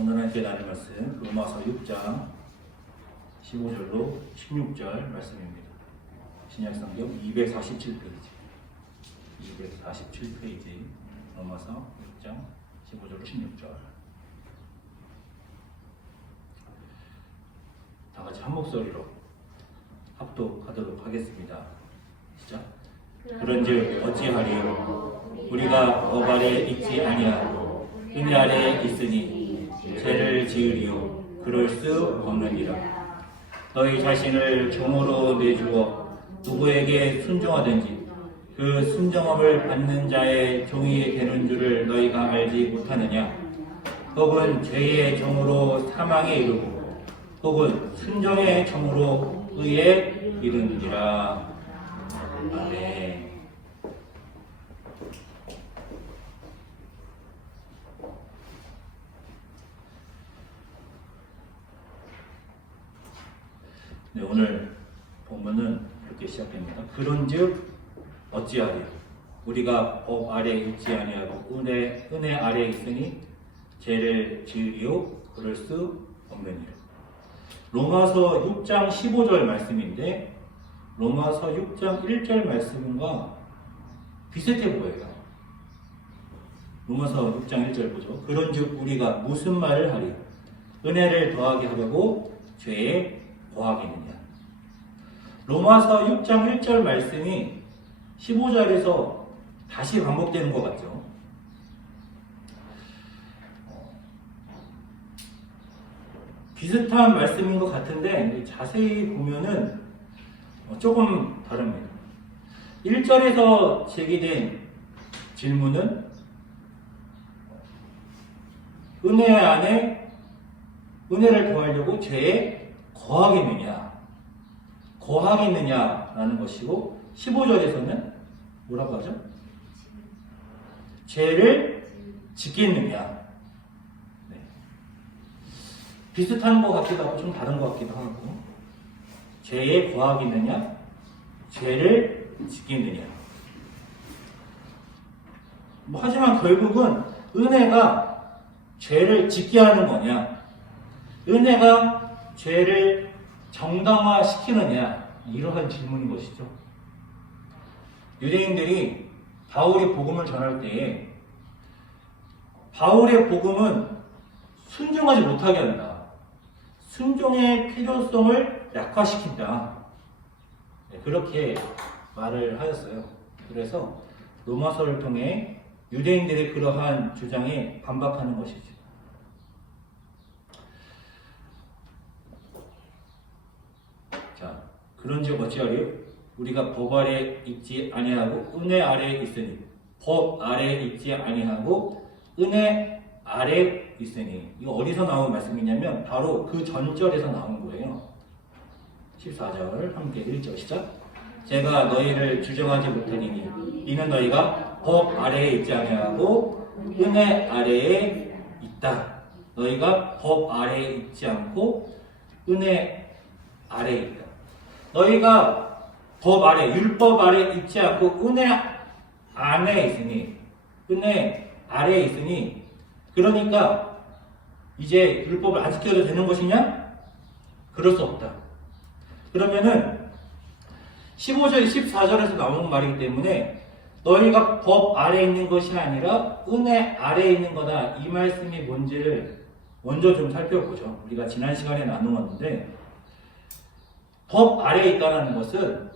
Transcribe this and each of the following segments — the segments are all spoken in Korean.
오늘 함께 나눌 말씀 로마서 6장 15절로 16절 말씀입니다. 신약성경 247페이지 로마서 6장 15절로 16절. 다 같이 한 목소리로 합독하도록 하겠습니다. 시작. 그런즉 어찌하리요? 우리가 법 아래 있지 아니하고 은혜 아래 있으니 죄를 지으리요? 그럴 수 없느니라. 너희 자신을 종으로 내주어 누구에게 순종하든지 그 순종함을 받는 자의 종이 되는 줄을 너희가 알지 못하느냐? 혹은 죄의 종으로 사망에 이르고 혹은 순종의 종으로 의에 이르느니라. 아멘. 네, 오늘 본문은 이렇게 시작됩니다. 그런즉 어찌하리요? 우리가 법 아래 있지 아니하고 은혜 아래 있으니 죄를 지으리요? 그럴 수 없느니라. 로마서 6장 15절 말씀인데 로마서 6장 1절 말씀과 비슷해 보여요. 로마서 6장 1절 보죠. 그런즉 우리가 무슨 말을 하리? 은혜를 더하게 하려고 죄에 거하겠느냐? 로마서 6장 1절 말씀이 15절에서 다시 반복되는 것 같죠. 비슷한 말씀인 것 같은데 자세히 보면은 조금 다릅니다. 1절에서 제기된 질문은 은혜 안에 은혜를 더하려고 죄에 거하겠느냐라는 것이고 15절에서는 뭐라고 하죠? 죄를 짓겠느냐. 네. 비슷한 것 같기도 하고 좀 다른 것 같기도 하고 죄에 거하겠느냐, 죄를 짓겠느냐. 하지만 결국은 은혜가 죄를 짓게 하는 거냐, 은혜가 죄를 정당화시키느냐, 이러한 질문인 것이죠. 유대인들이 바울이 복음을 전할 때에 바울의 복음은 순종하지 못하게 한다. 순종의 필요성을 약화시킨다. 그렇게 말을 하였어요. 그래서 로마서를 통해 유대인들의 그러한 주장에 반박하는 것이죠. 자, 그런즉 어찌하리요? 우리가 법 아래 있지 아니하고 은혜 아래에 있으니 법 아래에 있지 아니하고 은혜 아래에 있으니 이거 어디서 나온 말씀이냐면 바로 그 전절에서 나온 거예요. 14절 함께 1절 시작. 제가 너희를 주정하지 못하니니 이는 너희가 법 아래에 있지 아니하고 은혜 아래에 있다. 너희가 법 아래에 있지 않고 은혜 아래에 있다. 너희가 법 아래, 율법 아래 있지 않고 은혜 안에 있으니, 은혜 아래에 있으니, 그러니까 이제 율법을 안 지켜도 되는 것이냐? 그럴 수 없다. 그러면은 15절, 14절에서 나오는 말이기 때문에 너희가 법 아래에 있는 것이 아니라 은혜 아래에 있는 거다. 이 말씀이 뭔지를 먼저 좀 살펴보죠. 우리가 지난 시간에 나누었는데 법 아래에 있다는 것은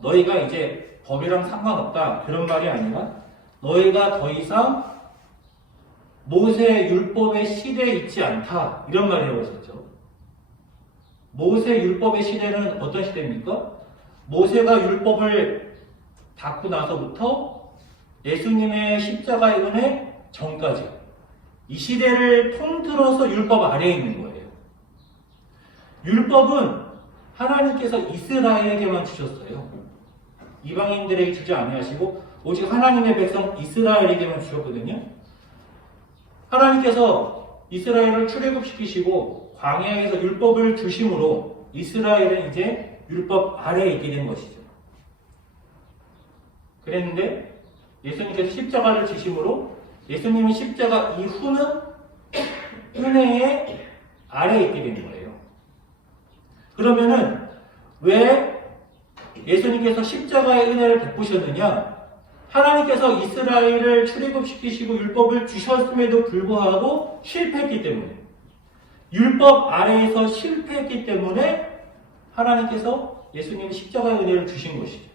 너희가 이제 법이랑 상관없다 그런 말이 아니라 너희가 더 이상 모세 율법의 시대에 있지 않다 이런 말이라고 했었죠. 모세 율법의 시대는 어떤 시대입니까? 모세가 율법을 받고 나서부터 예수님의 십자가의 은혜 전까지 이 시대를 통틀어서 율법 아래에 있는 거예요. 율법은 하나님께서 이스라엘에게만 주셨어요. 이방인들에게 주지 아니하시고 오직 하나님의 백성 이스라엘에게만 주셨거든요. 하나님께서 이스라엘을 출애굽시키시고 광야에서 율법을 주심으로 이스라엘은 이제 율법 아래에 있게 된 것이죠. 그랬는데 예수님께서 십자가를 지심으로 예수님의 십자가 이후는 은혜의 아래에 있게 된 거예요. 그러면은 왜 예수님께서 십자가의 은혜를 베푸셨느냐? 하나님께서 이스라엘을 출애굽시키시고 율법을 주셨음에도 불구하고 실패했기 때문에, 율법 아래에서 실패했기 때문에 하나님께서 예수님의 십자가의 은혜를 주신 것이죠.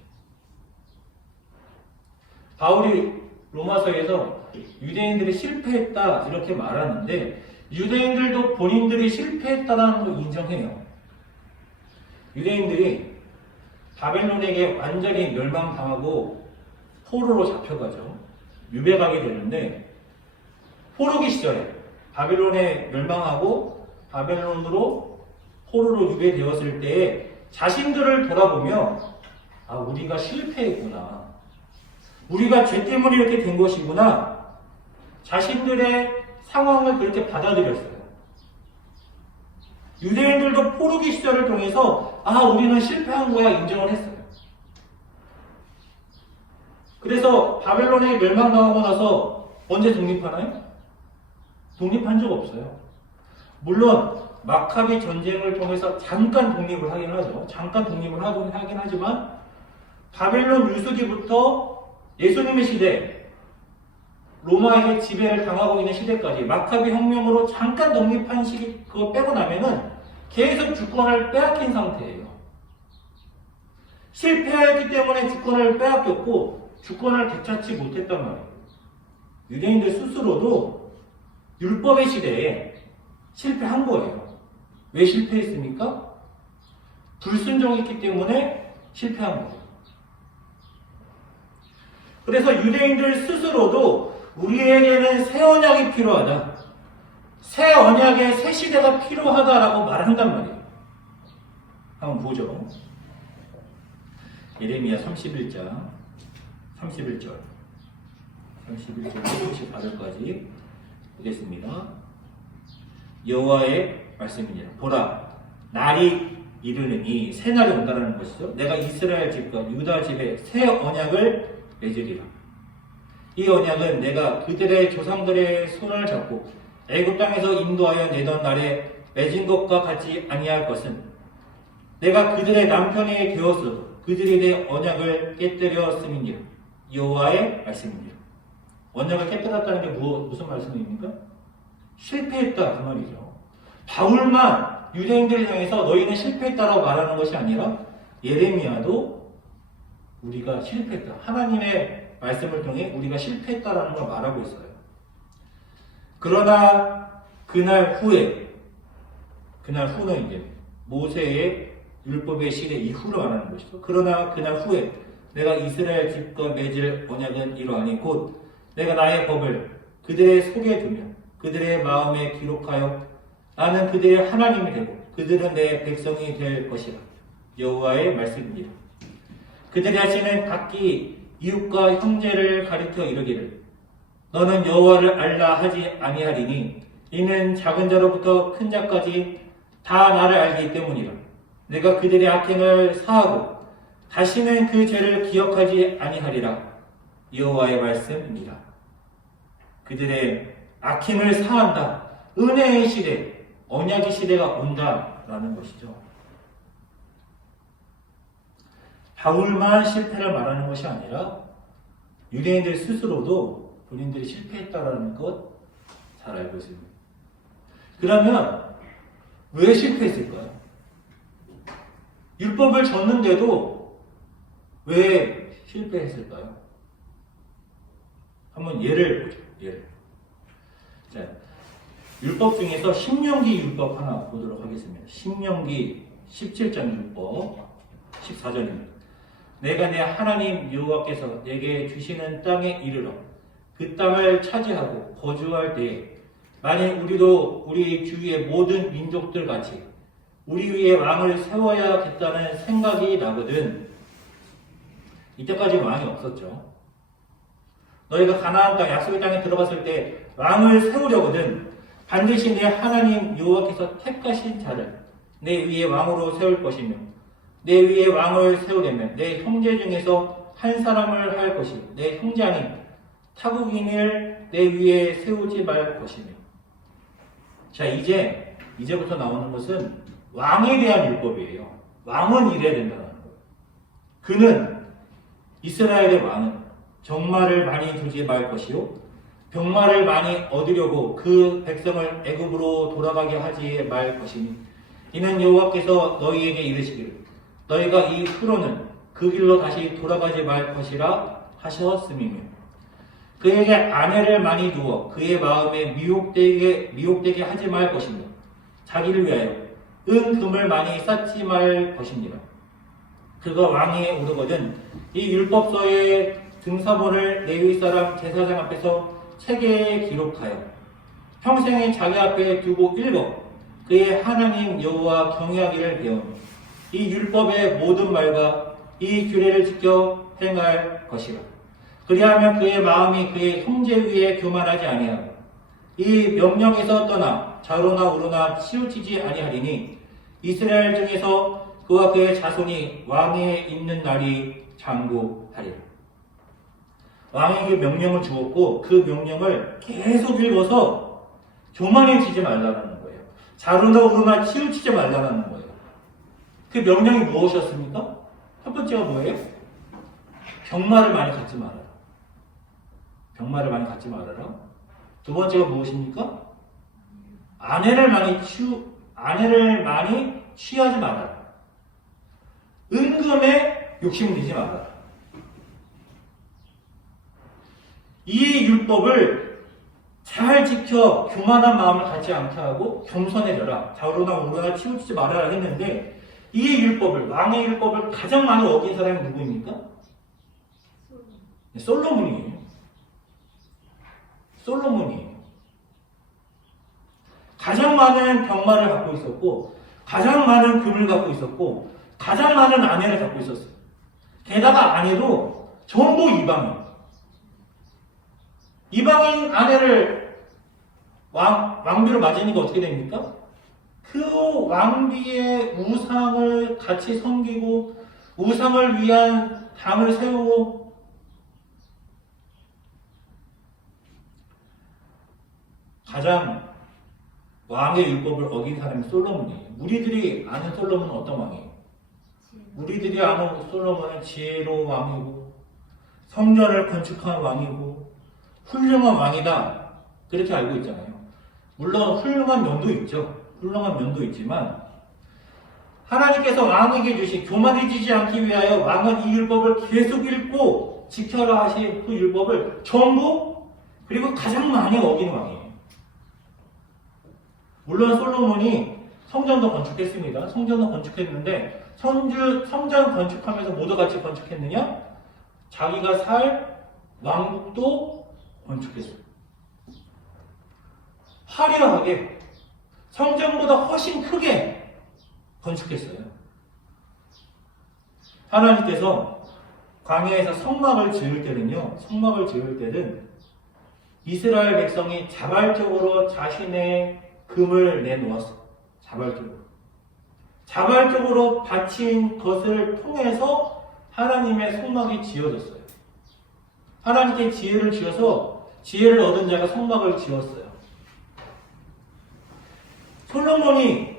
바울이 로마서에서 유대인들이 실패했다 이렇게 말하는데, 유대인들도 본인들이 실패했다는 걸 인정해요. 유대인들이 바벨론에게 완전히 멸망당하고 포로로 잡혀가죠. 유배가게 되는데, 포로기 시절에 바벨론에 멸망하고 바벨론으로 포로로 유배되었을 때에 자신들을 돌아보며 아, 우리가 실패했구나. 우리가 죄 때문에 이렇게 된 것이구나. 자신들의 상황을 그렇게 받아들였어요. 유대인들도 포로기 시절을 통해서 아, 우리는 실패한 거야 인정을 했어요. 그래서 바벨론에 멸망당하고 나서 언제 독립하나요? 독립한 적 없어요. 물론 마카비 전쟁을 통해서 잠깐 독립을 하긴 하죠. 잠깐 독립을 하긴 하지만 바벨론 유수기부터 예수님의 시대, 로마의 지배를 당하고 있는 시대까지 마카비 혁명으로 잠깐 독립한 시기 그거 빼고 나면은 계속 주권을 빼앗긴 상태예요. 실패했기 때문에 주권을 빼앗겼고 주권을 되찾지 못했단 말이에요. 유대인들 스스로도 율법의 시대에 실패한 거예요. 왜 실패했습니까? 불순종했기 때문에 실패한 거예요. 그래서 유대인들 스스로도 우리에게는 새 언약이 필요하다. 새 언약의 새 시대가 필요하다라고 말한단 말이에요. 한번 보죠. 예레미야 31장 31절 31절부터 34절까지 보겠습니다. 여호와의 말씀입니다. 보라, 날이 이르느니 새 날이 온다는 것이죠. 내가 이스라엘 집과 유다 집에 새 언약을 맺으리라. 이 언약은 내가 그들의 조상들의 손을 잡고 애굽 땅에서 인도하여 내던 날에 맺은 것과 같이 아니할 것은 내가 그들의 남편이 되었어도 그들이 내 언약을 깨뜨렸음이니라. 여호와의 말씀입니다. 언약을 깨뜨렸다는 게 무슨 말씀입니까? 실패했다 그 말이죠. 바울만 유대인들을 향해서 너희는 실패했다라고 말하는 것이 아니라 예레미야도 우리가 실패했다. 하나님의 말씀을 통해 우리가 실패했다라는 걸 말하고 있어요. 그러나 그날 후는 이제 모세의 율법의 시대 이후로 말하는 것이죠. 그러나 그날 후에 내가 이스라엘 집과 맺을 언약은 이러하니 곧 내가 나의 법을 그들의 속에 두며 그들의 마음에 기록하여 나는 그들의 하나님이 되고 그들은 내 백성이 될 것이라. 여호와의 말씀입니다. 그들이 하시는 각기 이웃과 형제를 가리켜 이르기를 너는 여호와를 알라 하지 아니하리니 이는 작은 자로부터 큰 자까지 다 나를 알기 때문이라. 내가 그들의 악행을 사하고 다시는 그 죄를 기억하지 아니하리라. 여호와의 말씀입니다. 그들의 악행을 사한다. 은혜의 시대, 언약의 시대가 온다라는 것이죠. 바울만 실패를 말하는 것이 아니라 유대인들 스스로도 본인들이 실패했다라는 것 잘 알고 있습니다. 그러면 왜 실패했을까요? 율법을 줬는데도 왜 실패했을까요? 한번 예를 보죠. 예를. 자, 율법 중에서 신명기 율법 하나 보도록 하겠습니다. 신명기 17장 율법 14절입니다. 내가 내 하나님 여호와께서 내게 주시는 땅에 이르러 그 땅을 차지하고 거주할 때에 만일 우리도 우리 주위의 모든 민족들 같이 우리 위에 왕을 세워야겠다는 생각이 나거든. 이때까지 왕이 없었죠. 너희가 가나안 땅 약속의 땅에 들어갔을 때 왕을 세우려거든 반드시 내 하나님 여호와께서 택하신 자를 내 위에 왕으로 세울 것이며 내 위에 왕을 세우려면 내 형제 중에서 한 사람을 할 것이고 내 형제 아닌 타국인을 내 위에 세우지 말 것이며. 자, 이제부터 나오는 것은 왕에 대한 율법이에요. 왕은 이래야 된다는 거예요. 이스라엘의 왕은 정말을 많이 두지 말 것이요, 병마를 많이 얻으려고 그 백성을 애굽으로 돌아가게 하지 말 것이니, 이는 여호와께서 너희에게 이르시기를 너희가 이 후로는 그 길로 다시 돌아가지 말 것이라 하셨음이며, 그에게 아내를 많이 두어 그의 마음에 미혹되게 하지 말 것이며, 자기를 위하여 금을 많이 쌓지 말 것입니다. 그가 왕위에 오르거든 이 율법서의 등사본을 레위 사람 제사장 앞에서 책에 기록하여 평생에 자기 앞에 두고 읽어 그의 하나님 여호와 경외하기를 배우며, 이 율법의 모든 말과 이 규례를 지켜 행할 것이라. 그리하면 그의 마음이 그의 형제 위에 교만하지 아니하고 이 명령에서 떠나 좌로나 우로나 치우치지 아니하리니, 이스라엘 중에서 그와 그의 자손이 왕위에 있는 날이 장구하리라. 왕에게 명령을 주었고 그 명령을 계속 읽어서 교만해지지 말라는 거예요. 좌로나 우로나 치우치지 말라는 거예요. 그 명령이 무엇이었습니까? 첫 번째가 뭐예요? 병마를 많이 갖지 말아라. 병마를 많이 갖지 말아라. 두 번째가 무엇입니까? 아내를 많이 취하지 말아라. 은금에 욕심내지 말아라. 이 율법을 잘 지켜 교만한 마음을 갖지 않게 하고 겸손해져라. 좌우로나 우로나 치우치지 말아라 했는데, 이 율법을, 왕의 율법을 가장 많이 어긴 사람이 누구입니까? 솔로몬이에요. 솔로몬이에요. 가장 많은 병마를 갖고 있었고, 가장 많은 금을 갖고 있었고, 가장 많은 아내를 갖고 있었어요. 게다가 아내도 전부 이방인. 이방인 아내를 왕비로 맞으니까 어떻게 됩니까? 그 왕비의 우상을 같이 섬기고, 우상을 위한 당을 세우고, 가장 왕의 율법을 어긴 사람이 솔로몬이에요. 우리들이 아는 솔로몬은 어떤 왕이에요? 우리들이 아는 솔로몬은 지혜로운 왕이고, 성전을 건축한 왕이고, 훌륭한 왕이다, 그렇게 알고 있잖아요. 물론 훌륭한 면도 있죠. 훌륭한 면도 있지만, 하나님께서 왕에게 주신, 교만해지지 않기 위하여 왕은 이 율법을 계속 읽고 지켜라 하신 그 율법을 전부, 그리고 가장 많이 어긴 왕이에요. 물론 솔로몬이 성전도 건축했습니다. 성전도 건축했는데, 성전 건축하면서 모두 같이 건축했느냐? 자기가 살 왕국도 건축했어요. 화려하게, 성전보다 훨씬 크게 건축했어요. 하나님께서 광야에서 성막을 지을 때는 이스라엘 백성이 자발적으로 자신의 금을 내놓았어요. 자발적으로 바친 것을 통해서 하나님의 성막이 지어졌어요. 하나님께 지혜를 지어서 지혜를 얻은 자가 성막을 지었어요. 솔로몬이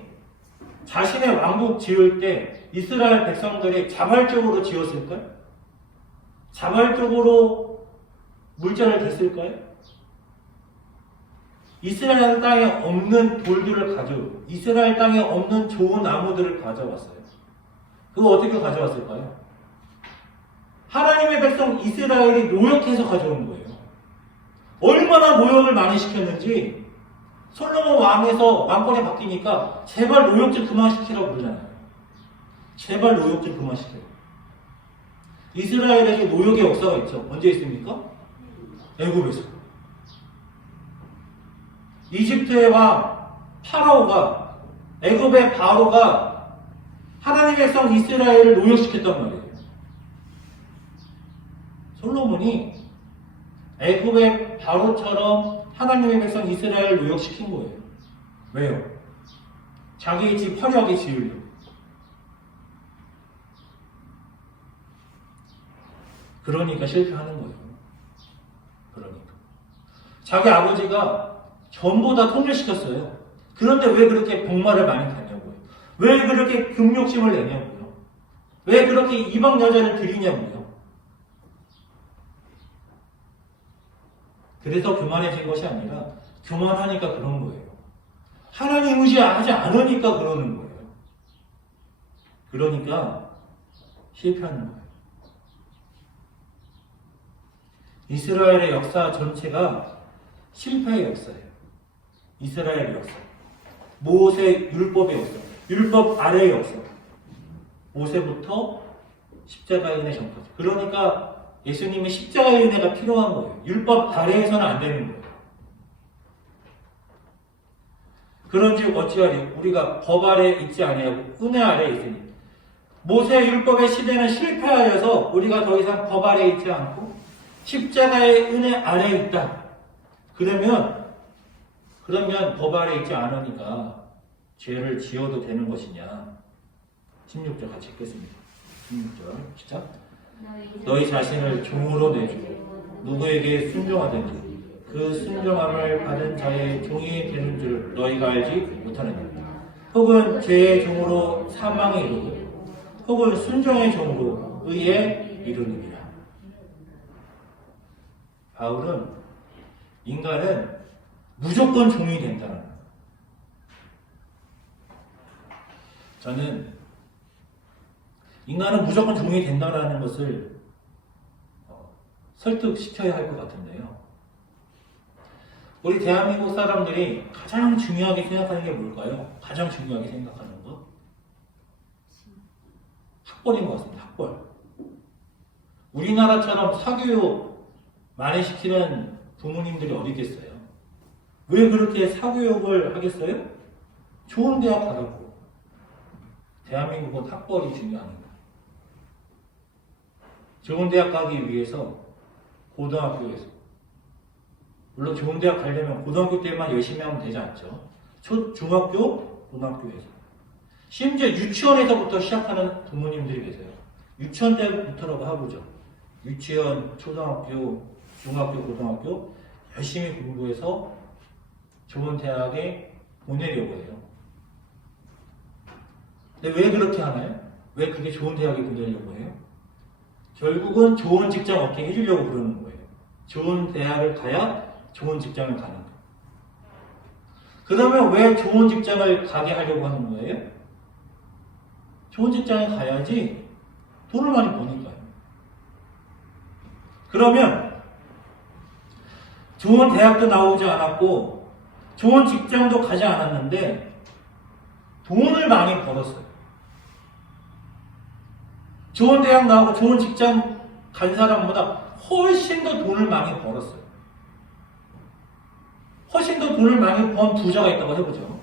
자신의 왕국 지을 때 이스라엘 백성들이 자발적으로 지었을까요? 자발적으로 물자를 댔을까요? 이스라엘 땅에 없는 돌들을 가져오고, 이스라엘 땅에 없는 좋은 나무들을 가져왔어요. 그거 어떻게 가져왔을까요? 하나님의 백성 이스라엘이 노력해서 가져온 거예요. 얼마나 노력을 많이 시켰는지, 솔로몬 왕에서 왕권에 바뀌니까 제발 노력 좀 그만시키라고 그러잖아요. 제발 노력 좀 그만시켜요. 이스라엘에게 노력의 역사가 있죠. 언제 있습니까? 애굽에서. 이집트의 왕 파라오가, 애굽의 바로가 하나님의 백성 이스라엘을 노역시켰단 말이에요. 솔로몬이 애굽의 바로처럼 하나님의 백성 이스라엘을 노역시킨 거예요. 왜요? 자기의 집 화려하게 지으려고. 그러니까 실패하는 거예요. 그러니까 자기 아버지가 전부 다 통일시켰어요. 그런데 왜 그렇게 복마를 많이 가냐고요. 왜 그렇게 금욕심을 내냐고요. 왜 그렇게 이방 여자를 들이냐고요. 그래서 교만해진 것이 아니라 교만하니까 그런 거예요. 하나님 의지하지 않으니까 그러는 거예요. 그러니까 실패하는 거예요. 이스라엘의 역사 전체가 실패의 역사예요. 이스라엘의 역사. 모세 율법의 역사. 율법 아래의 역사. 모세부터 십자가의 은혜 전까지. 그러니까 예수님의 십자가의 은혜가 필요한 거예요. 율법 아래에서는 안 되는 거예요. 그런즉 어찌하리 우리가 법 아래에 있지 아니하고 은혜 아래에 있으니 모세 율법의 시대는 실패하여서 우리가 더 이상 법 아래에 있지 않고 십자가의 은혜 아래에 있다. 그러면 법 아래에 있지 않으니까 죄를 지어도 되는 것이냐. 16절 같이 읽겠습니다. 16절 시작. 너희 자신을 종으로 내주고 누구에게 순종하든지 그 순종함을 받은 자의 종이 되는 줄 너희가 알지 못하느냐. 혹은 죄의 종으로 사망에 이르고 혹은 순종의 종으로 의에 이르느니라. 바울은 인간은 무조건 종이 된다는 거예요. 저는 인간은 무조건 종이 된다는 것을 설득시켜야 할 것 같은데요. 우리 대한민국 사람들이 가장 중요하게 생각하는 게 뭘까요? 가장 중요하게 생각하는 거? 학벌인 것 같습니다. 학벌. 우리나라처럼 사교육 많이 시키는 부모님들이 어디 있겠어요? 왜 그렇게 사교육을 하겠어요? 좋은 대학 가라고. 대한민국은 학벌이 중요합니다. 좋은 대학 가기 위해서 고등학교에서, 물론 좋은 대학 가려면 고등학교 때만 열심히 하면 되지 않죠. 중학교, 고등학교에서. 심지어 유치원에서부터 시작하는 부모님들이 계세요. 유치원 때부터라고 해보죠. 유치원, 초등학교, 중학교, 고등학교 열심히 공부해서 좋은 대학에 보내려고 해요. 근데 왜 그렇게 하나요? 왜 그게 좋은 대학에 보내려고 해요? 결국은 좋은 직장 얻게 해주려고 그러는 거예요. 좋은 대학을 가야 좋은 직장을 가는 거예요. 그러면 왜 좋은 직장을 가게 하려고 하는 거예요? 좋은 직장에 가야지 돈을 많이 버니까요. 그러면 좋은 대학도 나오지 않았고 좋은 직장도 가지 않았는데 돈을 많이 벌었어요. 좋은 대학 나오고 좋은 직장 간 사람보다 훨씬 더 돈을 많이 벌었어요. 훨씬 더 돈을 많이 번 부자가 있다고 해보죠.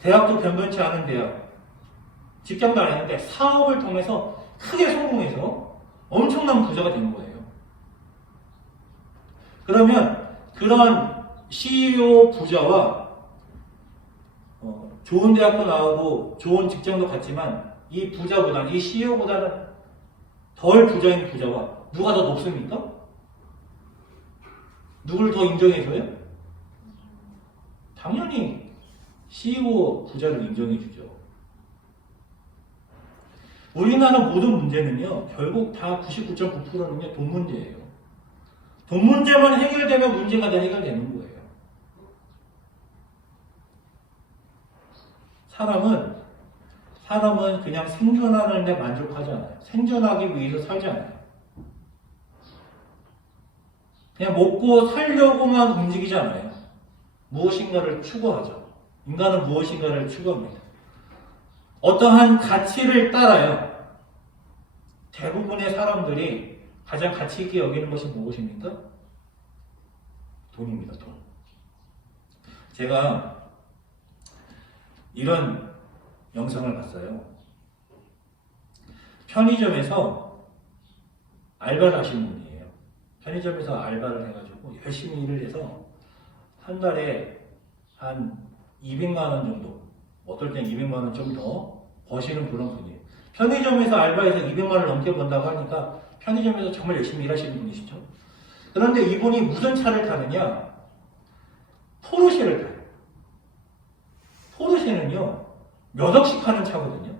대학도 변변치 않은 대학, 직장도 안 했는데 사업을 통해서 크게 성공해서 엄청난 부자가 된 거예요. 그러면 그런 CEO 부자와 좋은 대학도 나오고 좋은 직장도 갔지만 이 부자보다는, 이 CEO보다는 덜 부자인 부자와 누가 더 높습니까? 누굴 더 인정해줘요? 당연히 CEO 부자를 인정해주죠. 우리나라 모든 문제는요, 결국 다 99.9%는요, 돈 문제예요. 돈 문제만 해결되면 문제가 다 해결되는 거예요. 사람은 그냥 생존하는 데 만족하지 않아요. 생존하기 위해서 살지 않아요. 그냥 먹고 살려고만 움직이지 않아요. 무엇인가를 추구하죠. 인간은 무엇인가를 추구합니다. 어떠한 가치를 따라요. 대부분의 사람들이 가장 가치 있게 여기는 것이 무엇입니까? 돈입니다. 돈. 제가 이런 영상을 봤어요. 편의점에서 알바를 하시는 분이에요. 편의점에서 알바를 해가지고 열심히 일을 해서 한 달에 한 200만 원 정도, 어떨 땐 200만 원 좀 더 버시는 그런 분이에요. 편의점에서 알바해서 200만 원을 넘게 번다고 하니까 편의점에서 정말 열심히 일하시는 분이시죠. 그런데 이분이 무슨 차를 타느냐? 포르쉐를 타요. 몇 억씩 하는 차거든요.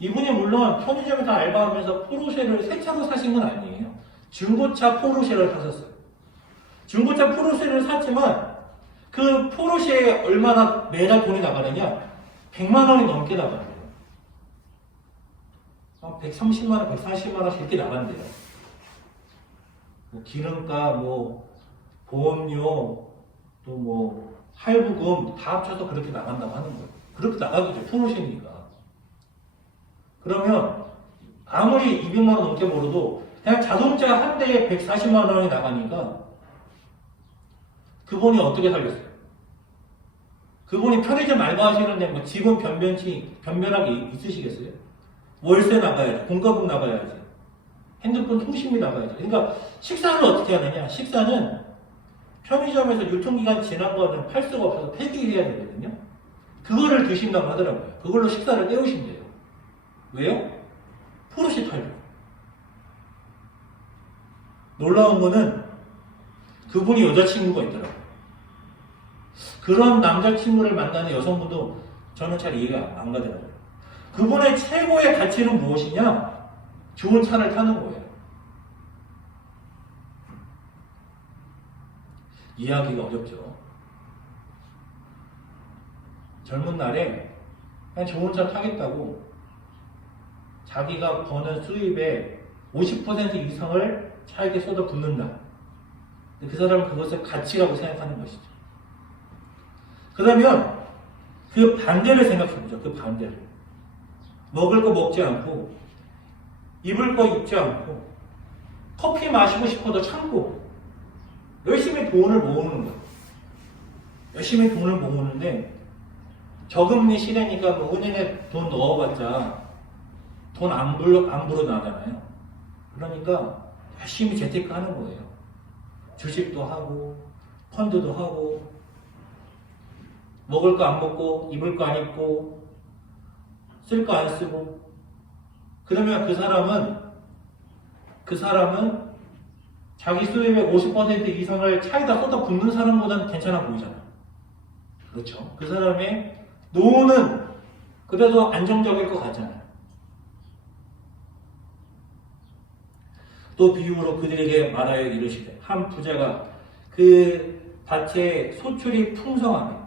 이분이 물론 편의점에서 알바하면서 포르쉐를 새 차로 사신 건 아니에요. 중고차 포르쉐를 사셨어요. 중고차 포르쉐를 샀지만 그 포르쉐에 얼마나 매달 돈이 나가느냐? 100만 원이 넘게 나가요. 130만 원, 140만 원씩 이렇게 나간대요. 뭐 기름값, 뭐 보험료, 또 뭐 할부금 다 합쳐서 그렇게 나간다고 하는 거예요. 그렇게 나가겠죠. 포르쉐니까. 그러면 아무리 200만 원 넘게 벌어도 그냥 자동차 한 대에 140만 원이 나가니까 그분이 어떻게 살겠어요? 그분이 편의점 알바하시는데 뭐 직원 변변하게 있으시겠어요? 월세 나가야지, 공과금 나가야지, 핸드폰 통신비 나가야지. 그러니까 식사를 어떻게 하느냐? 식사는 편의점에서 유통기간 지난 거는 팔 수가 없어서 폐기해야 되거든요. 그거를 드신다고 하더라고요. 그걸로 식사를 때우신대요. 왜요? 포르쉐 타려고. 놀라운 거는 그분이 여자친구가 있더라고요. 그런 남자친구를 만나는 여성분도 저는 잘 이해가 안 가더라고요. 그분의 최고의 가치는 무엇이냐? 좋은 차를 타는 거예요. 이해하기가 어렵죠. 젊은 날에 그냥 좋은 차 타겠다고 자기가 버는 수입의 50% 이상을 차에게 쏟아붓는다. 그 사람은 그것을 가치라고 생각하는 것이죠. 그러면 그 반대를 생각해보죠. 그 반대를. 먹을 거 먹지 않고 입을 거 입지 않고 커피 마시고 싶어도 참고 열심히 돈을 모으는 거예요. 열심히 돈을 모으는데 저금리 시대니까 뭐 은행에 돈 넣어봤자 돈 안 불어나잖아요. 그러니까 열심히 재테크 하는 거예요. 주식도 하고 펀드도 하고 먹을 거 안 먹고 입을 거 안 입고 쓸 거 안 쓰고 그러면 그 사람은 자기 수입의 50% 이상을 차에다 쏟아 붓는 사람보다는 괜찮아 보이잖아요. 그렇죠. 그 사람의 노후는 그래도 안정적일 것 같잖아요. 또 비유로 그들에게 말하여 이르시되 한 부자가 그 밭에 소출이 풍성하며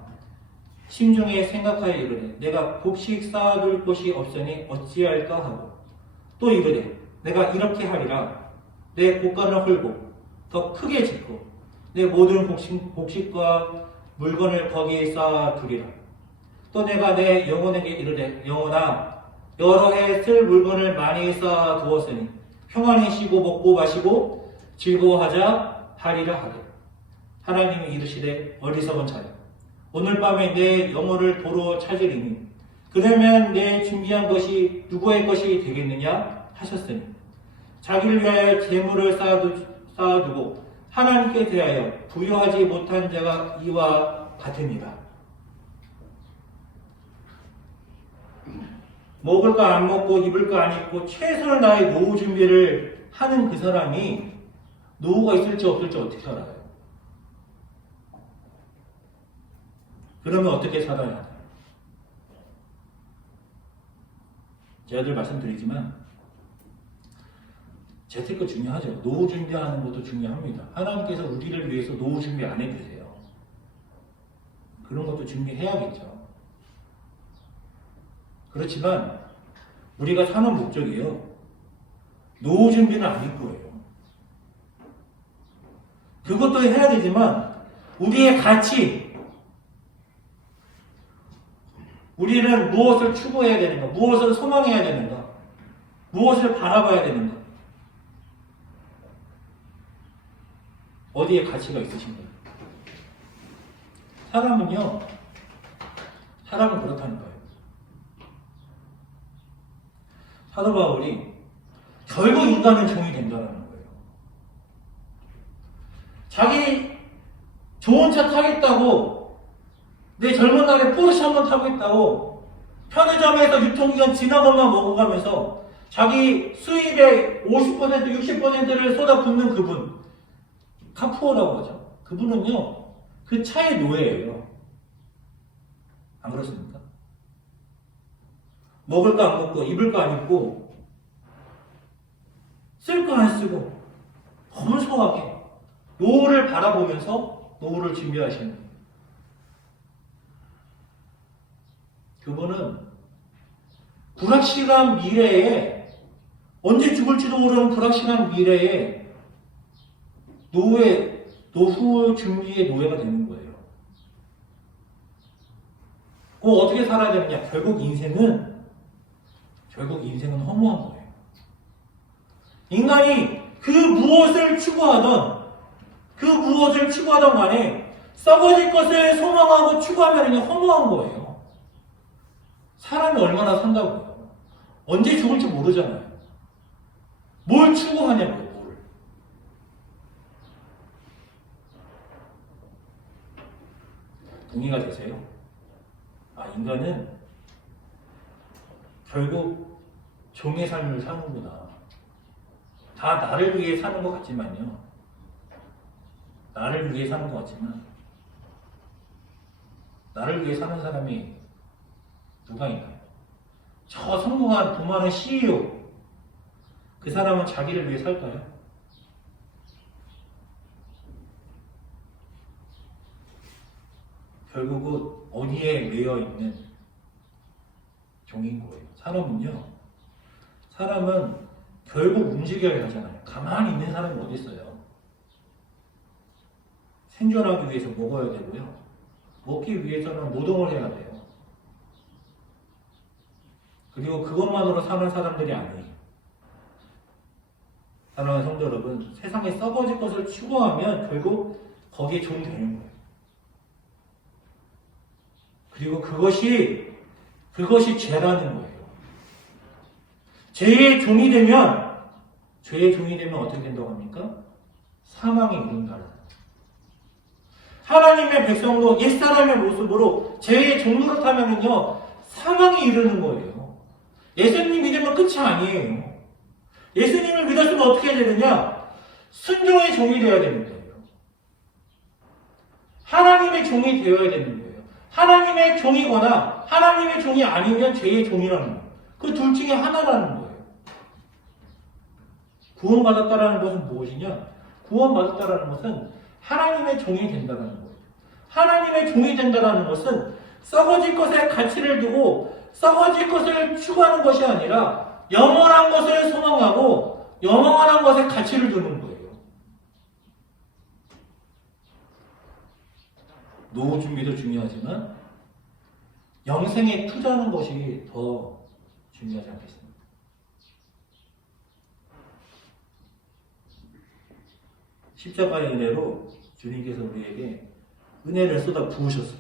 심중에 생각하여 이르되 내가 곡식 쌓아둘 곳이 없으니 어찌할까 하고 또 이르되 내가 이렇게 하리라 내 곳간을 헐고 더 크게 짓고 내 모든 곡식과 물건을 거기에 쌓아두리라. 또 내가 내 영혼에게 이르되 영혼아 여러 해 쓸 물건을 많이 쌓아두었으니 평안히 쉬고 먹고 마시고 즐거워하자 하리라 하되 하나님이 이르시되 어리석은 자여 오늘 밤에 내 영혼을 도로 찾으리니 그러면 내 준비한 것이 누구의 것이 되겠느냐 하셨으니 자기를 위하여 재물을 쌓아두고 하나님께 대하여 부유하지 못한 자가 이와 같으니라. 먹을 거 안 먹고 입을 거 안 입고 최선을 다해 노후 준비를 하는 그 사람이 노후가 있을지 없을지 어떻게 살아요? 그러면 어떻게 살아야 하나요? 제가 늘 말씀드리지만 재테크 중요하죠. 노후 준비하는 것도 중요합니다. 하나님께서 우리를 위해서 노후 준비 안 해주세요. 그런 것도 준비해야겠죠. 그렇지만 우리가 사는 목적이요. 노후 준비는 아닐 거예요. 그것도 해야 되지만 우리의 가치, 우리는 무엇을 추구해야 되는가, 무엇을 소망해야 되는가, 무엇을 바라봐야 되는가, 어디에 가치가 있으신가요? 사람은 그렇다는 거예요. 사도 바울이 결국 인간은 종이 된다는 거예요. 자기 좋은 차 타겠다고 내 젊은 날에 포르쉐 한번 타고 있다고 편의점에서 유통기간 지난 것만 먹어가면서 자기 수입의 50%, 60%를 쏟아붓는 그분, 카푸어라고 하죠. 그분은요, 그 차의 노예예요. 안 그렇습니까? 먹을 거 안 먹고 입을 거 안 입고 쓸 거 안 쓰고 검소하게 노후를 바라보면서 노후를 준비하시는 거예요. 그분은 불확실한 미래에 언제 죽을지도 모르는 불확실한 미래에 노후 준비의 노예가 되는 거예요. 그거 어떻게 살아야 되느냐? 결국 인생은 허무한 거예요. 인간이 그 무엇을 추구하던 간에 썩어질 것을 소망하고 추구하면 허무한 거예요. 사람이 얼마나 산다고요? 언제 죽을지 모르잖아요. 뭘 추구하냐고요, 뭘. 동의가 되세요? 인간은 결국 종의 삶을 사는구나. 다 나를 위해 사는 것 같지만 나를 위해 사는 사람이 누가 있나요? 저 성공한 돈 많은 CEO, 그 사람은 자기를 위해 살까요? 결국은 어디에 매여 있는 종인 거예요. 사람은 결국 움직여야 하잖아요. 가만히 있는 사람이 어디 있어요? 생존하기 위해서 먹어야 되고요. 먹기 위해서는 노동을 해야 돼요. 그리고 그것만으로 사는 사람들이 아니에요. 사랑하는 성도 여러분, 세상에 썩어질 것을 추구하면 결국 거기에 종 되는 거예요. 그리고 그것이 죄라는 거예요. 죄의 종이 되면 어떻게 된다고 합니까? 사망에 이른다는 거예요. 하나님의 백성도 옛사람의 모습으로 죄의 종로를 타면은요, 사망에 이르는 거예요. 예수님 믿으면 끝이 아니에요. 예수님을 믿었으면 어떻게 해야 되느냐? 순종의 종이 되어야 되는 거예요. 하나님의 종이 되어야 되는 거예요. 하나님의 종이거나 하나님의 종이 아니면 죄의 종이라는 거예요. 그 둘 중에 하나라는 거예요. 구원받았다라는 것은 무엇이냐? 구원받았다라는 것은 하나님의 종이 된다는 거예요. 하나님의 종이 된다는 것은 썩어질 것에 가치를 두고 썩어질 것을 추구하는 것이 아니라 영원한 것을 소망하고 영원한 것에 가치를 두는 거예요. 노후 준비도 중요하지만 영생에 투자하는 것이 더 중요하지 않겠습니까? 십자가의 은혜로 주님께서 우리에게 은혜를 쏟아 부으셨어요.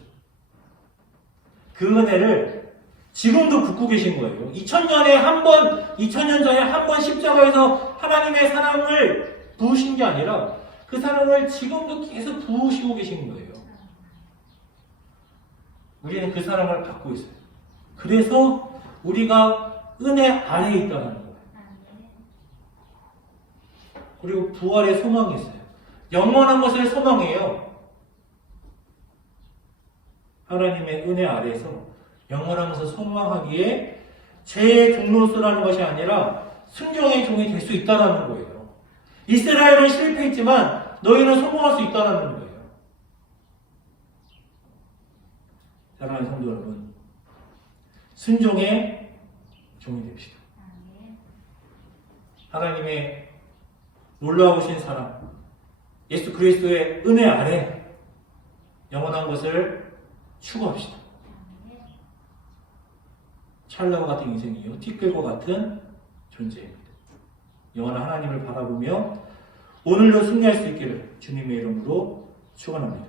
그 은혜를 지금도 붓고 계신 거예요. 2000년 전에 한 번 십자가에서 하나님의 사랑을 부으신 게 아니라 그 사랑을 지금도 계속 부으시고 계신 거예요. 우리는 그 사랑을 받고 있어요. 그래서 우리가 은혜 아래에 있다는 거예요. 그리고 부활의 소망이 있어요. 영원한 것을 소망해요. 하나님의 은혜 아래에서 영원한 것을 소망하기에 죄의 종로서라는 것이 아니라 순종의 종이 될 수 있다는 거예요. 이스라엘은 실패했지만 너희는 성공할 수 있다는 거예요. 사랑하는 성도 여러분, 순종의 종이 됩시다. 하나님의 놀라우신 사랑, 예수 그리스도의 은혜 아래 영원한 것을 추구합시다. 찰나와 같은 인생이요, 티끌과 같은 존재입니다. 영원한 하나님을 바라보며 오늘도 승리할 수 있기를 주님의 이름으로 축원합니다.